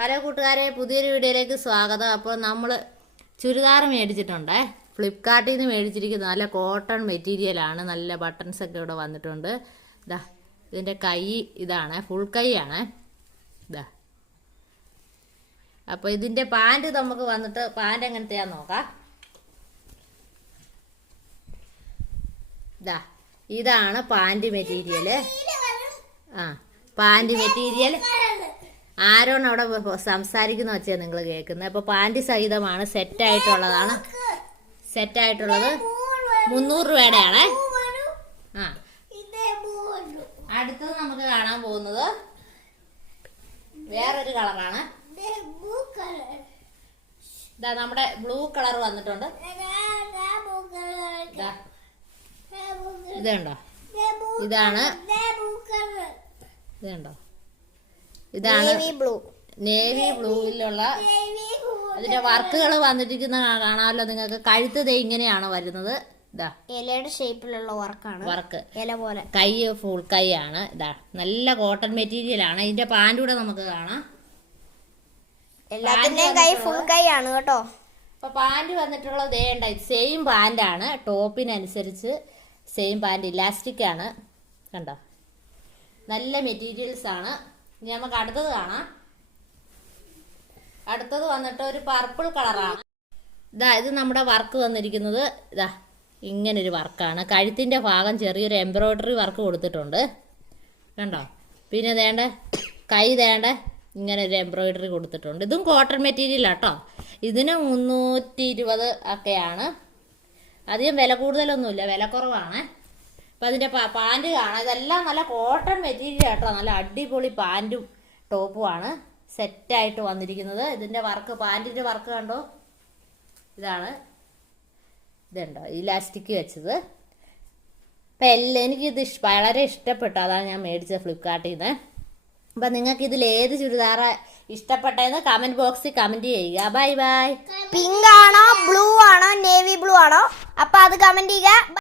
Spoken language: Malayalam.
ഹലോ കൂട്ടുകാരെ, പുതിയൊരു വീഡിയോയിലേക്ക് സ്വാഗതം. അപ്പോൾ നമ്മൾ ചുരിദാർ മേടിച്ചിട്ടുണ്ടേ. ഫ്ലിപ്കാർട്ടിൽ നിന്ന് മേടിച്ചിരിക്കുന്ന നല്ല കോട്ടൺ മെറ്റീരിയലാണ്. നല്ല ബട്ടൺസ് ഒക്കെ ഇവിടെ വന്നിട്ടുണ്ട്. ഇതാ ഇതിൻ്റെ കൈ ഇതാണ്, ഫുൾ കൈയാണ് ഇതാ. അപ്പോൾ ഇതിൻ്റെ പാൻറ് നമുക്ക് വന്നിട്ട് പാൻറ് എങ്ങനത്തെയാന്ന് നോക്കാം. ഇതാ ഇതാണ് pant material. Pant material Aaron അവിടെ സംസാരിക്കുന്ന വെച്ചാൽ നിങ്ങൾ കേൾക്കുന്നത്. അപ്പോൾ പാൻറ് സഹിതമാണ്, സെറ്റായിട്ടുള്ളതാണ്. സെറ്റായിട്ടുള്ളത് 300 രൂപയുടെയാണ്. അടുത്തത് നമുക്ക് കാണാൻ പോകുന്നത് വേറൊരു കളറാണ്. ഇതാ നമ്മുടെ ബ്ലൂ കളർ വന്നിട്ടുണ്ട്. ഇതുണ്ടോ, ഇതാണ് ഇതുണ്ടോ, ഇതാണ് നേവി ബ്ലൂവിലുള്ള അതിന്റെ വർക്കുകൾ വന്നിരിക്കുന്ന കാണാമല്ലോ നിങ്ങൾക്ക്. കഴുത്ത് ഇങ്ങനെയാണ് വരുന്നത്. ഇതാ ഇലയുടെ ഷേപ്പിലുള്ള വർക്കാണ്. വർക്ക് ഇല പോലെ. കൈ ഫുൾ കൈ ആണ്. ഇതാ നല്ല കോട്ടൺ മെറ്റീരിയൽ ആണ്. ഇതിന്റെ പാൻറ് കൂടെ നമുക്ക് കാണാം. എല്ലാത്തിന്റെയും കൈ ഫുൾ കൈ ആണ് കേട്ടോ. അപ്പൊ പാൻറ് വന്നിട്ടുള്ളത് വേണ്ട, സെയിം പാൻറ് ആണ്. ടോപ്പിനനുസരിച്ച് സെയിം പാൻറ്, ഇലാസ്റ്റിക് ആണ്. കണ്ടോ, നല്ല മെറ്റീരിയൽസ് ആണ്. ഇനി നമുക്ക് അടുത്തത് കാണാം. അടുത്തത് വന്നിട്ട് ഒരു പർപ്പിൾ കളറാണ്. ഇതാ ഇത് നമ്മുടെ വർക്ക് വന്നിരിക്കുന്നത് ഇതാ ഇങ്ങനൊരു വർക്കാണ്. കഴുത്തിൻ്റെ ഭാഗം ചെറിയൊരു എംബ്രോയ്ഡറി വർക്ക് കൊടുത്തിട്ടുണ്ട് കണ്ടോ. പിന്നെ വേണ്ട കൈ വേണ്ട ഇങ്ങനെ ഒരു എംബ്രോയ്ഡറി കൊടുത്തിട്ടുണ്ട്. ഇതും കോട്ടൺ മെറ്റീരിയൽ ആട്ടോ. ഇതിന് 320 ഒക്കെയാണ്. അധികം വില കൂടുതലൊന്നുമില്ല, വില കുറവാണ്. അപ്പം അതിൻ്റെ പാൻറ് കാണാം. ഇതെല്ലാം നല്ല കോട്ടൺ മെറ്റീരിയൽ ആട്ടോ. നല്ല അടിപൊളി പാൻറ്റും ടോപ്പുമാണ് സെറ്റായിട്ട് വന്നിരിക്കുന്നത്. ഇതിൻ്റെ വർക്ക്, പാൻറ്റിൻ്റെ വർക്ക് കണ്ടോ, ഇതാണ്. ഇതുണ്ടോ ഇലാസ്റ്റിക് വെച്ചത്. അപ്പം എനിക്കിത് വളരെ ഇഷ്ടപ്പെട്ടു, അതാണ് ഞാൻ മേടിച്ചത് ഫ്ലിപ്കാർട്ടിൽ നിന്ന്. അപ്പം നിങ്ങൾക്ക് ഇതിൽ ഏത് ചുരിദാറ ഇഷ്ടപ്പെട്ടതെന്ന് കമൻറ്റ് ബോക്സിൽ കമൻറ്റ് ചെയ്യുക. Bye bye. പിങ്ക് ആണോ ബ്ലൂ ആണോ നേവി ബ്ലൂ ആണോ, അപ്പം അത് കമൻറ്റ് ചെയ്യുക.